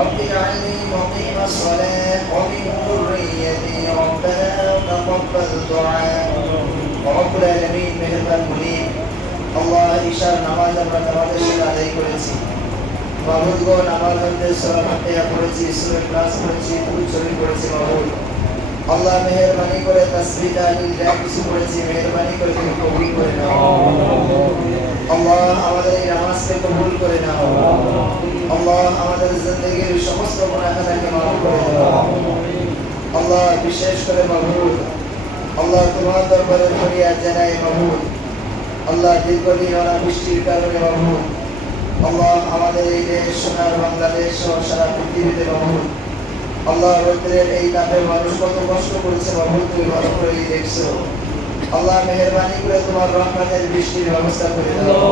رب اجعلني مقيم الصلاة ومن ذريتي ربنا تقبل دعاء رب العالمين মেহেরবান মুনিব আল্লাহ ঈশার নামাজ আমরা নামাজের সাথে আদায় করেছি মাহমুদগণ আমার মধ্যে সূরা ফাতিহা পড়েছি সূরা ক্লাস পড়েছি দুরূদ শরীফ পড়েছি মাহমুদ আল্লাহ মেহেরবানি করে তাসবিহ তাহলিল যা কিছু পড়েছি মেহেরবানি করে তুমি কবুল করে নাও আল্লাহ আমাদের এই নামাজকে কবুল করে নাও আল্লাহ আমাদের জিন্দগির সমস্ত গুনাহকে মাফ করে দাও। আল্লাহ বিশেষ করে মাহমুদ আল্লাহ তোমার দরবারে ফরিয়াদ জানাই মাহমুদ আল্লাহ দীর্ঘদিন অনাবৃষ্টির কারণে মাহমুদ আল্লাহ আমাদের এই দেশ, সোনার বাংলাদেশ সহ সারা পৃথিবীতে মাহমুদ আল্লাহ রৌদ্রের এই তাপে মানুষ কত কষ্ট করেছে মাহমুদ তুমি ভালো করেই দেখছ। আল্লাহ মেহরবানি করে তোমার রহমতের বৃষ্টির ব্যবস্থা করে দাও।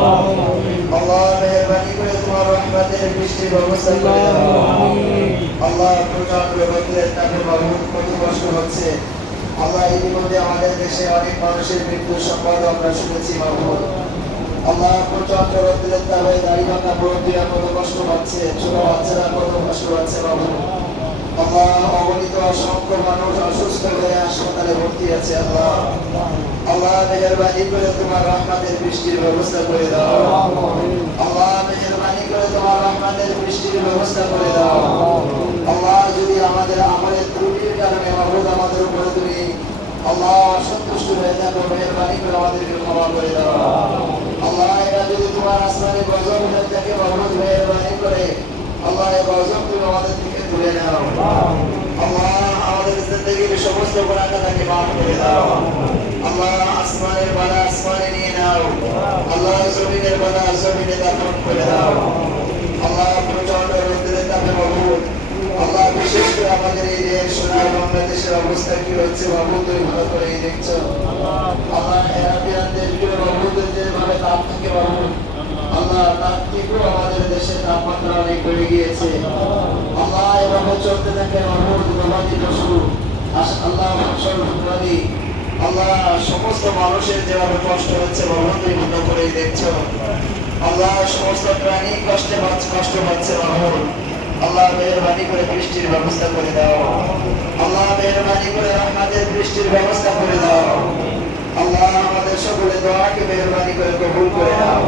আল্লাহ মেহরবানি করে তোমার রহমতের বৃষ্টির ব্যবস্থা করে দাও। আল্লাহ প্রচণ্ড রৌদ্রের তাপে মাহমুদ কত কষ্ট হচ্ছে। আল্লাহ ইতিমধ্যে আমাদের দেশে অনেক মানুষের মৃত্যুর সংবাদ আমরা শুনেছি মাহমুদ আল্লাহ প্রচণ্ড রৌদ্রের তাপে দাড়ি বাঁকা মুরব্বীরা কত কষ্ট পাচ্ছে, ছোট বাচ্চারা কত কষ্ট পাচ্ছে মাহমুদ আল্লাহ অগণিত অসংখ্য মানুষ অসুস্থ হয়ে আছে, আল্লাহ। আল্লাহ মেহরবানি করে তোমার রহমতের বৃষ্টির ব্যবস্থা করে দাও। আল্লাহ মেহরবানি করে তোমার রহমতের বৃষ্টির ব্যবস্থা করে দাও। আল্লাহ যদি আমাদের আমলের ত্রুটির কারণে মাহবুদ আমাদের উপরে তুমি আল্লাহ অসন্তুষ্ট হয়ে থাকো, মেহরবানি করে আমাদেরকে ক্ষমা করে দাও। আল্লাহ এটা যদি তোমার আসমানে গজব হয়ে থাকে মাহবুদ মেহরবানি করে, আল্লাহ, এই গজব তুমি আমাদের থেকে তুলে নাও। আমাদের সমস্ত গুণাখাতাকে মাফ করে দাও আল্লাহ আসমানের বালা আসমানে নিয়ে নাও আল্লাহ জমিনের বালা জমিনে দাফন করে দাও আল্লাহ প্রচণ্ড রোদ্রের তাপে মাহবুদ আল্লাহ বিশেষ করে আমাদের এই দেশ বাংলাদেশের অবস্থা কি হচ্ছে বাবু তুমি ভালো দেখছ বাবু আল্লাহ তার থেকেও আমাদের দেশে তাপমাত্রা অনেক বেড়ে গিয়েছে আল্লাহ এভাবে চলতে থাকে আমাদের সকলে দোয়াকে মেহরবানি করে কবুল করে দাও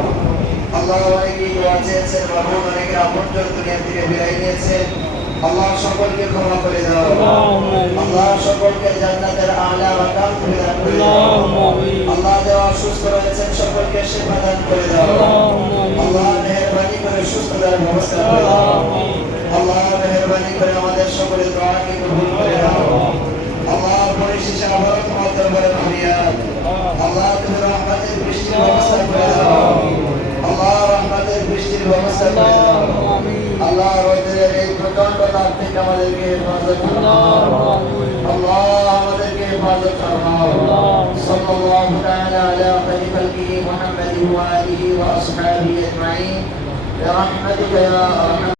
আল্লাহ অনেকেই দোয়া চেয়েছেন, বাবু অনেকে আপনজন দুনিয়া থেকে বিদায় নিয়েছেন। আল্লাহ সকলকে ক্ষমা করে দাও। আল্লাহ সকলকে জান্নাতের আলা তুমি দান করে দাও। আল্লাহ যারা অসুস্থ রয়েছেন সকলকে সেবা দান করে দাও। আল্লাহ মেহরবানি করে সুস্থতার ব্যবস্থা করে দাও। আল্লাহ মেহরবানি করে আমাদের সকলের দোয়াকে কবুল করে দাও। আল্লাহ পরিশেষে আবার তোমার দরবারে ফরিয়াদ আল্লাহ তুমি রহমতের বৃষ্টির ব্যবস্থা করে দাও। আল্লাহ রহমতের বৃষ্টির ব্যবস্থা করে দাও। আল্লাহ রোদের এই প্রচন্ড তাপ থেকে আমাদেরকে হেফাজত ফরমাও আল্লাহ আমাদেরকে হেফাজত ফরমাও সাল্লাল্লাহু তাআলা আলা খায়রি খালকিহি মুহাম্মাদিন ওয়া আলিহি ওয়া আসহাবিহি আজমাইন برحمتك يا ارحم